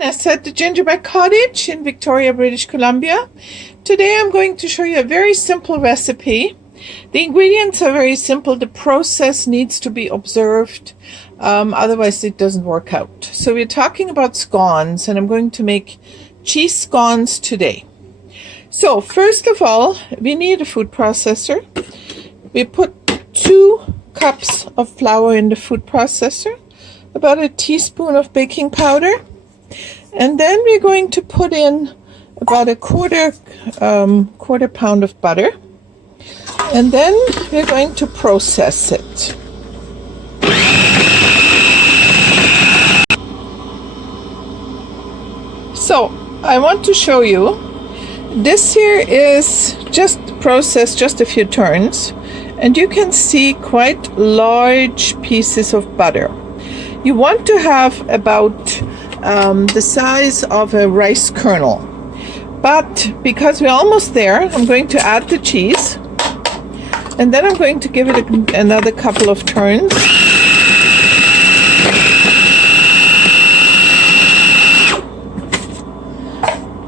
At the Gingerbread Cottage in Victoria, British Columbia. Today I'm going to show you a very simple recipe. The ingredients are very simple. The process needs to be observed, otherwise it doesn't work out. So we're talking about scones, and I'm going to make cheese scones today. So first of all, we need a food processor. We put 2 cups of flour in the food processor, about a teaspoon of baking powder. And then we're going to put in about a quarter pound of butter. And then we're going to process it. So I want to show you, this here is just processed just a few turns. And you can see quite large pieces of butter. You want to have about the size of a rice kernel, but because we're almost there, I'm going to add the cheese, and then I'm going to give it another couple of turns.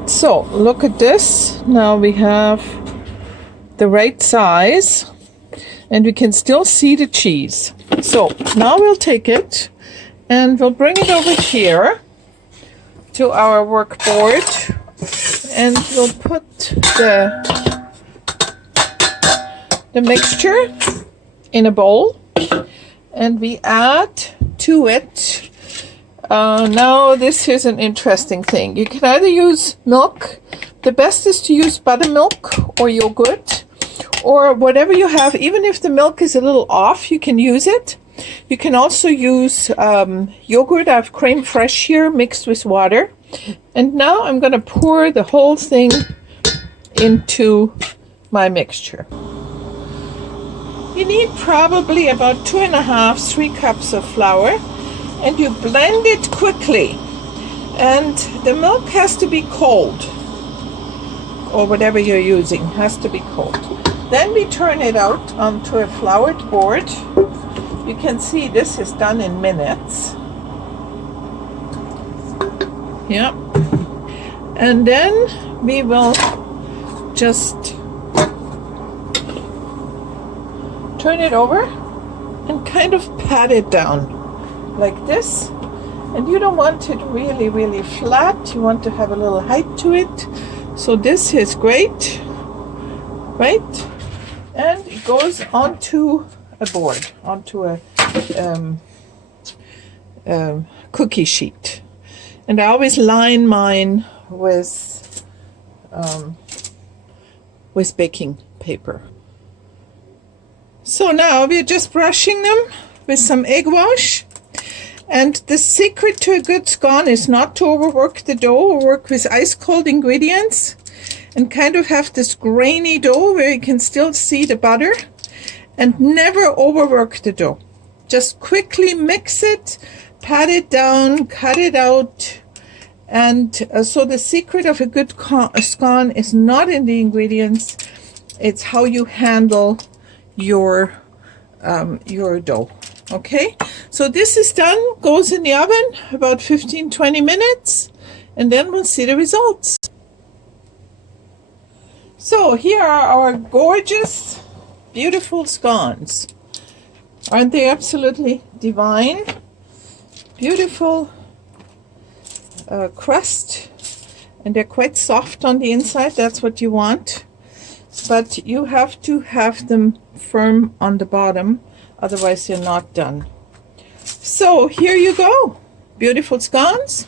So look at this. Now we have the right size, and we can still see the cheese. So now we'll take it and we'll bring it over here to our workboard, and we'll put the mixture in a bowl, and we add to it. Now this is an interesting thing. You can either use milk. The best is to use buttermilk or yogurt or whatever you have. Even if the milk is a little off, you can use it. You can also use yogurt. I have creme fraiche here mixed with water. And now I'm going to pour the whole thing into my mixture. You need probably about 2.5–3 cups of flour, and you blend it quickly. And the milk has to be cold, or whatever you're using has to be cold. Then we turn it out onto a floured board. You can see this is done in minutes. Yeah. And then we will just turn it over and kind of pat it down like this. And you don't want it really, really flat. You want to have a little height to it. So this is great, right? And it goes onto a board, onto a cookie sheet. And I always line mine with baking paper. So now we're just brushing them with some egg wash. And the secret to a good scone is not to overwork the dough, or work with ice cold ingredients and kind of have this grainy dough where you can still see the butter, and never overwork the dough. Just quickly mix it, pat it down, cut it out. And so the secret of a good scone is not in the ingredients, it's how you handle your dough. Okay, so this is done, goes in the oven about 15–20 minutes, and then we'll see the results. So here are our gorgeous, beautiful scones. Aren't they absolutely divine? Beautiful crust, and they're quite soft on the inside. That's what you want, but you have to have them firm on the bottom, otherwise you're not done. So here you go, beautiful scones.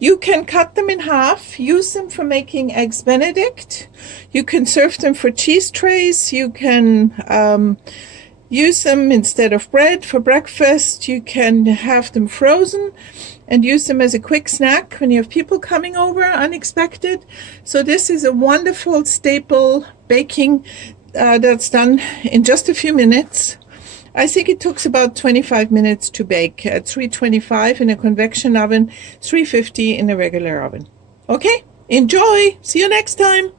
You can cut them in half, use them for making eggs Benedict. You can serve them for cheese trays. You can use them instead of bread for breakfast. You can have them frozen and use them as a quick snack when you have people coming over unexpected. So this is a wonderful staple baking that's done in just a few minutes. I think it takes about 25 minutes to bake at 325 in a convection oven, 350 in a regular oven. Okay, enjoy. See you next time.